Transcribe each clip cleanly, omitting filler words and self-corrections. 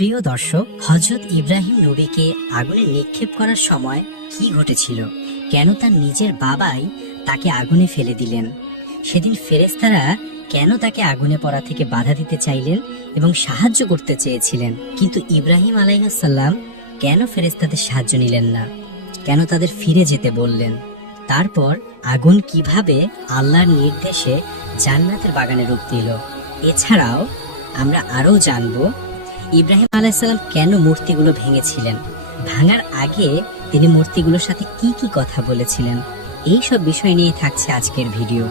প্রিয় দর্শক, হযরত ইব্রাহিম নবীকে আগুনে নিক্ষেপ করার সময় কি ঘটেছিল, কেন তার নিজের বাবাই তাকে আগুনে ফেলে দিলেন, সেদিন ফেরেশতারা কেন তাকে আগুনে পড়া থেকে বাধা দিতে চাইলেন এবং সাহায্য করতে চেয়েছিলেন, কিন্তু ইব্রাহিম আলাইহিস সালাম কেন ফেরেশতাদের সাহায্য নিলেন না, কেন তাদের ফিরে যেতে বললেন, তারপর আগুন কিভাবে আল্লাহর নির্দেশে জান্নাতের বাগানে রূপ দিল। এছাড়াও আমরা আরও জানবো ইব্রাহিম আলাইহিস সালাম কেন মূর্তিগুলো ভেঙেছিলেন, ভাঙার আগে তিনি মূর্তিগুলোর সাথে কি কি কথা বলেছিলেন। এই সব বিষয় নিয়ে থাকছে আজকের ভিডিও।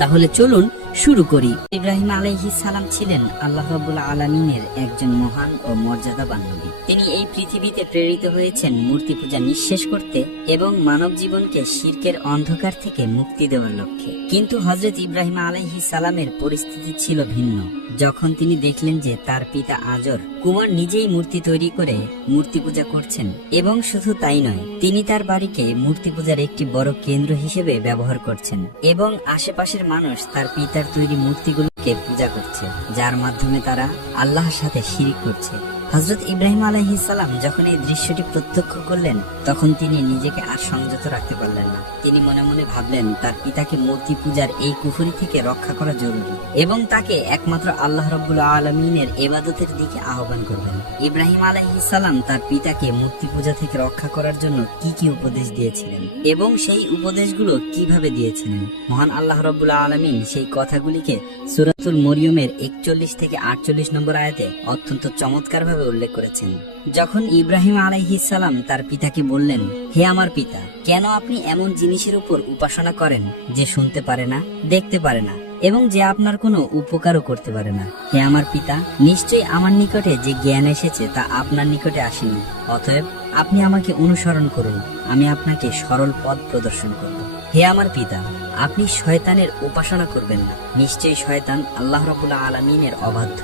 তাহলে চলুন শুরু করি। ইব্রাহিম আলাইহিস সালাম ছিলেন আল্লাহ রাব্বুল আলামিনের একজন মহান ও মর্যাদাবান নবী। তিনি এই পৃথিবীতে প্রেরিত হয়েছেন মূর্তি পূজা নিঃশেষ করতে এবং মানব জীবনকে শিরকের অন্ধকার থেকে মুক্তি দেওয়ার লক্ষ্যে। কিন্তু হযরত ইব্রাহিম আলাইহিস সালামের পরিস্থিতি ছিল ভিন্ন। যখন তিনি দেখলেন যে তার পিতা আজর কুমার নিজেই মূর্তি তৈরি করে মূর্তি পূজা করছেন, এবং শুধু তাই নয়, তিনি তার বাড়িকে মূর্তি পূজার একটি বড় কেন্দ্র হিসেবে ব্যবহার করছেন এবং আশেপাশের মানুষ তার পিতার তৈরি মূর্তিগুলোকে পূজা করছে, যার মাধ্যমে তারা আল্লাহর সাথে শিরক করছে। হযরত ইব্রাহিম আলাইহিস সালাম যখন এই দৃশ্যটি প্রত্যক্ষ করলেন, তখন তিনি নিজেকে আর সংযত রাখতে পারলেন না। তিনি মনে মনে ভাবলেন তার পিতাকে মূর্তি পূজার এই কুফরি থেকে রক্ষা করা জরুরি এবং তাকে একমাত্র আল্লাহ রাব্বুল আলামিনের ইবাদতের দিকে আহ্বান করবেন। ইব্রাহিম আলাইহিস সালাম তার পিতাকে মূর্তি পূজা থেকে রক্ষা করার জন্য কি কি উপদেশ দিয়েছিলেন এবং সেই উপদেশগুলো কিভাবে দিয়েছিলেন, মহান আল্লাহ রাব্বুল আলামিন সেই কথাগুলিকে সূরাতুল মরিয়মের 41 থেকে 48 নম্বর আয়াতে অত্যন্ত চমৎকারভাবে উল্লেখ করেছেন। যখন ইব্রাহিম আলাইহিস সালাম তার পিতাকে বললেন, হে আমার পিতা, কেন আপনি এমন জিনিসের উপর উপাসনা করেন যে শুনতে পারে না, দেখতে পারে না এবং যে আপনার কোনো উপকারও করতে পারে না? হে আমার পিতা, নিশ্চয়ই আমার নিকটে যে জ্ঞান এসেছে তা আপনার নিকটে আসেনি। অতএব আপনি আমাকে অনুসরণ করুন, আমি আপনাকে সরল পথ প্রদর্শন করব। হে আমার পিতা, আপনি শয়তানের উপাসনা করবেন না। নিশ্চয়ই শয়তান আল্লাহ রাব্বুল আলামিনের অবাধ্য।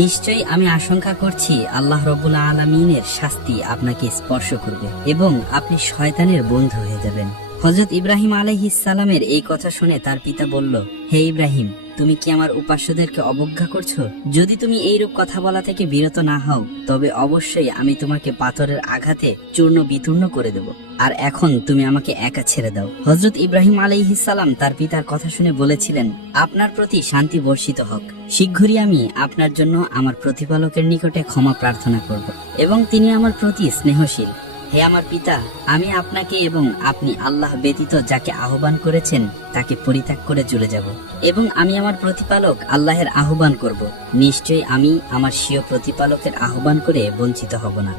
নিশ্চয়ই আমি আশঙ্কা করছি আল্লাহ রাব্বুল আলামিনের শাস্তি আপনাকে স্পর্শ করবে এবং আপনি শয়তানের বন্ধু হয়ে যাবেন। হযরত ইব্রাহিম আলাইহিস সালামের এই কথা শুনে তার পিতা বলল, হে ইব্রাহিম, তুমি কি আমার উপাস্যদেরকে অবজ্ঞা করছো? যদি তুমি এইরূপ কথা বলা থেকে বিরত না হও, তবে অবশ্যই আমি তোমাকে পাথরের আঘাতে চূর্ণ বিচূর্ণ করে দেব। আর এখন তুমি আমাকে একা ছেড়ে দাও। হযরত ইব্রাহিম আলাইহিস সালাম তার পিতার কথা শুনে বলেছিলেন, আপনার প্রতি শান্তি বর্ষিত হোক। শীঘ্রই আমি আপনার জন্য আমার প্রতিপালকের নিকটে ক্ষমা প্রার্থনা করব এবং তিনি আমার প্রতি স্নেহশীল। হে আমার পিতা, আমি আপনাকে এবং আপনি আল্লাহ ব্যতীত যাকে আহ্বান করেছেন তাকে পরিত্যাগ করে চলে যাব এবং আমি আমার প্রতিপালক আল্লাহের আহ্বান করব। নিশ্চয়ই আমি আমার স্বীয় প্রতিপালকের আহ্বান করে বঞ্চিত হব না।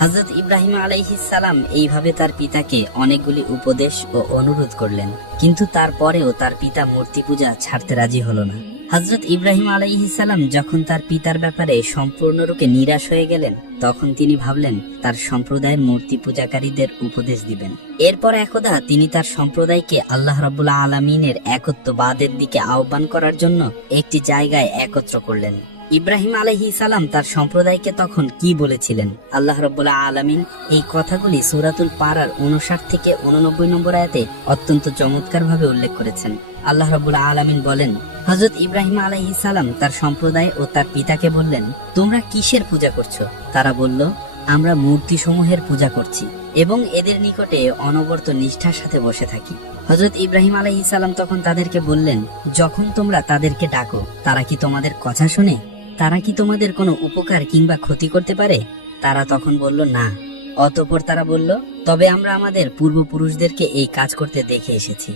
হযরত ইব্রাহিম আলাইহিস সালাম এইভাবে তার পিতাকে অনেকগুলি উপদেশ ও অনুরোধ করলেন, কিন্তু তারপরেও তার পিতা মূর্তি পূজা ছাড়তে রাজি হলো না। হযরত ইব্রাহিম আলাইহিস সালাম যখন তার পিতার ব্যাপারে সম্পূর্ণরূপে নিরাশ হয়ে গেলেন, তখন তিনি ভাবলেন তার সম্প্রদায়ের মূর্তি পূজাকারীদের উপদেশ দিবেন। এরপর একদা তিনি তার সম্প্রদায়কে আল্লাহ রাব্বুল আলামিনের একত্ববাদের দিকে আহ্বান করার জন্য একটি জায়গায় একত্র করলেন। ইব্রাহিম আলাইহিস সালাম তার সম্প্রদায়কে তখন কি বলেছিলেন, আল্লাহ রাব্বুল আলামিন এই কথাগুলি সূরাতুল পারার 59 থেকে 89 নম্বর আয়াতে অত্যন্ত চমৎকারভাবে উল্লেখ করেছেন। আল্লাহ রাব্বুল আলামিন বলেন, হযরত ইব্রাহিম আলাইহিস সালাম তার সম্প্রদায় ও তার পিতাকে বললেন, তোমরা কিসের পূজা করছো? তারা বলল, আমরা মূর্তিসমূহের পূজা করছি এবং এদের নিকটে অনবরত নিষ্ঠার সাথে বসে থাকি। হযরত ইব্রাহিম আলাইহিস সালাম তখন তাদেরকে বললেন, যখন তোমরা তাদেরকে ডাকো, তারা কি তোমাদের কথা শোনে? তারা কি তোমাদের কোনো উপকার কিংবা ক্ষতি করতে পারে? তারা তখন বলল, না। অতঃপর তারা বলল, তবে আমরা আমাদের পূর্বপুরুষদেরকে এই কাজ করতে দেখে এসেছি।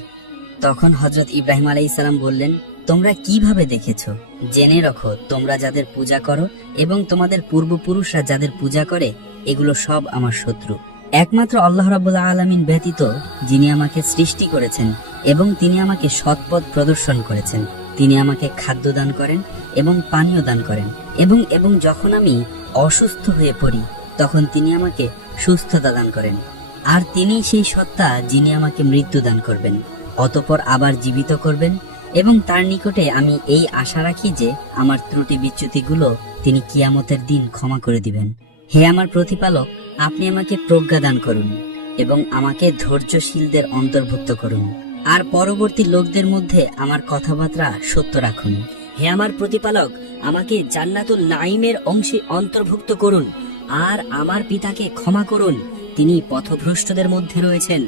তখন হযরত ইব্রাহিম আলাইহিস সালাম বললেন, তোমরা কিভাবে দেখেছো? জেনে রাখো, তোমরা যাদের পূজা করো এবং তোমাদের পূর্বপুরুষরা যাদের পূজা করে, এগুলো সব আমার শত্রু। একমাত্র আল্লাহ রাব্বুল আলামিন ব্যতীত, যিনি আমাকে সৃষ্টি করেছেন এবং তিনি আমাকে সৎপথ প্রদর্শন করেছেন, তিনি আমাকে খাদ্য দান করেন এবং পানীয় দান করেন এবং যখন আমি অসুস্থ হয়ে পড়ি, তখন তিনি আমাকে সুস্থতা দান করেন। আর তিনি সেই সত্তা যিনি আমাকে মৃত্যু দান করবেন, অতঃপর আবার জীবিত করবেন, এবং তার নিকটে আমি এই আশা রাখি যে আমার ত্রুটি বিচ্যুতিগুলো তিনি কিয়ামতের দিন ক্ষমা করে দিবেন। হে আমার প্রতিপালক, আপনি আমাকে প্রজ্ঞা দান করুন এবং আমাকে ধৈর্যশীলদের অন্তর্ভুক্ত করুন, আর পরবর্তী লোকদের মধ্যে আমার কথাবার্তা সত্য রাখুন। হে আমার প্রতিপালক, আমাকে জান্নাতুল নাঈমের অংশে অন্তর্ভুক্ত করুন, আর আমার পিতাকে ক্ষমা করুন, তিনি পথভ্রষ্টদের মধ্যে রয়েছেন।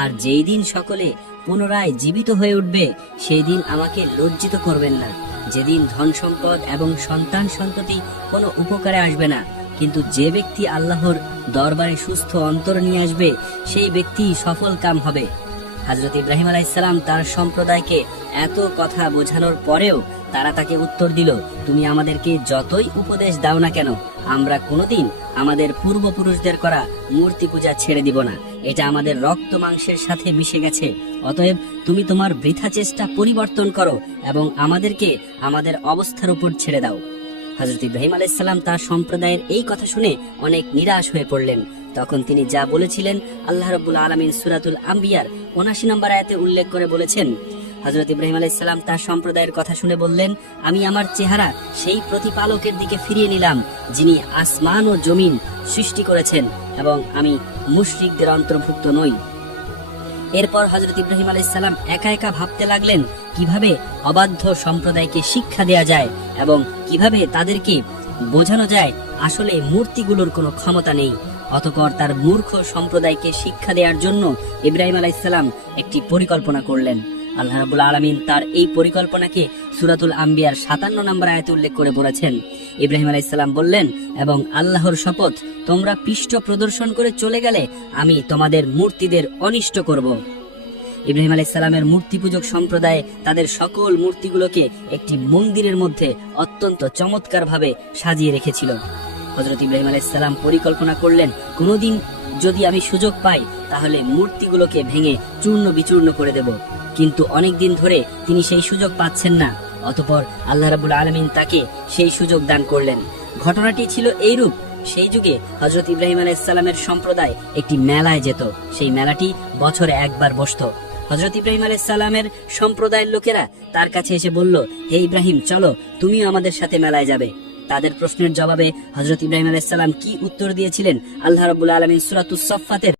আর যেই দিন সকলে পুনরায় জীবিত হয়ে উঠবে, সেই দিন আমাকে লজ্জিত করবেন না, যেদিন ধন সম্পদ এবং সন্তান সন্ততি কোনো উপকারে আসবে না, কিন্তু যে ব্যক্তি আল্লাহর দরবারে সুস্থ অন্তর নিয়ে আসবে, সেই ব্যক্তি সফল কাম হবে। হযরত ইব্রাহিম আলাইহিস সালাম তার সম্প্রদায়কে এত কথা বোঝানোর পরেও তারা তাকে উত্তর দিল, তুমি আমাদেরকে যতই উপদেশ দাও না কেন, আমরা কোনোদিন আমাদের পূর্বপুরুষদের করা মূর্তি পূজা ছেড়ে দিব না। এটা আমাদের রক্ত মাংসের সাথে মিশে গেছে। অতএব তুমি তোমার বৃথা চেষ্টা পরিবর্তন করো এবং আমাদেরকে আমাদের অবস্থার উপর ছেড়ে দাও। হযরত ইব্রাহিম আলাইহিস সালাম তার সম্প্রদায়ের এই কথা শুনে অনেক নিরাশ হয়ে পড়লেন। তখন তিনি যা বলেছিলেন আল্লাহ রাব্বুল আলামিন সূরাতুল আম্বিয়ার ৭৯ নম্বর আয়াতে উল্লেখ করে বলেছেন, হযরত ইব্রাহিম আলাইহিস সালাম তার সম্প্রদায়ের কথা শুনে বললেন, আমি আমার চেহারা সেই প্রতিপালকের দিকে ফিরিয়ে নিলাম যিনি আসমান ও জমিন সৃষ্টি করেছেন, এবং আমি মুশরিকদের অন্তর্ভুক্ত নই। এরপর হযরত ইব্রাহিম আলাইহিস সালাম একা একা ভাবতে লাগলেন কিভাবে অবাধ্য সম্প্রদায়কে শিক্ষা দেয়া যায় এবং কিভাবে তাদেরকে বোঝানো যায় আসলে মূর্তিগুলোর কোনো ক্ষমতা নেই। অতঃপর তার মূর্খ সম্প্রদায়কে শিক্ষা দেওয়ার জন্য ইব্রাহিম আলাইহিস সালাম একটি পরিকল্পনা করলেন। আল্লাহ রাব্বুল আলামিন তার এই পরিকল্পনাকে সূরাতুল আম্বিয়ার ৫৭ নম্বর আয়াতে উল্লেখ করে বলেছেন। ইব্রাহিম আলাইহিস সালাম বললেন, এবং আল্লাহর শপথ, তোমরা পৃষ্ঠ প্রদর্শন করে চলে গেলে আমি তোমাদের মূর্তিদের অনিষ্ট করব। ইব্রাহিম আলাইহিস সালামের মূর্তি পূজক সম্প্রদায় তাদের সকল মূর্তিগুলোকে একটি মন্দিরের মধ্যে অত্যন্ত চমৎকারভাবে সাজিয়ে রেখেছিল। হযরত ইব্রাহিম আলাইহিস সালাম পরিকল্পনা করলেন, কোনোদিন যদি আমি সুযোগ পাই তাহলে মূর্তিগুলোকে ভেঙে চূর্ণ বিচূর্ণ করে দেব। কিন্তু অনেক দিন ধরে তিনি সেই সুযোগ পাচ্ছেন না। অতঃপর আল্লাহ রাব্বুল আলামিন তাকে সেই সুযোগ দান করলেন। ঘটনাটি ছিল এইরূপ, সেই যুগে হযরত ইব্রাহিম আলাইহিস সালামের সম্প্রদায় একটি মেলায় যেত। সেই মেলাটি বছরে একবার বসতো। হযরত ইব্রাহিম আলাইহিস সালামের সম্প্রদায়ের লোকেরা তার কাছে এসে বলল, হে ইব্রাহিম, চলো, তুমিও আমাদের সাথে মেলায় যাবে। তাদের প্রশ্নের জবাবে হযরত ইব্রাহিম আলাইহিস সালাম কি উত্তর দিয়েছিলেন আল্লাহ রাব্বুল আলামিন সূরাতুস সাফফাতের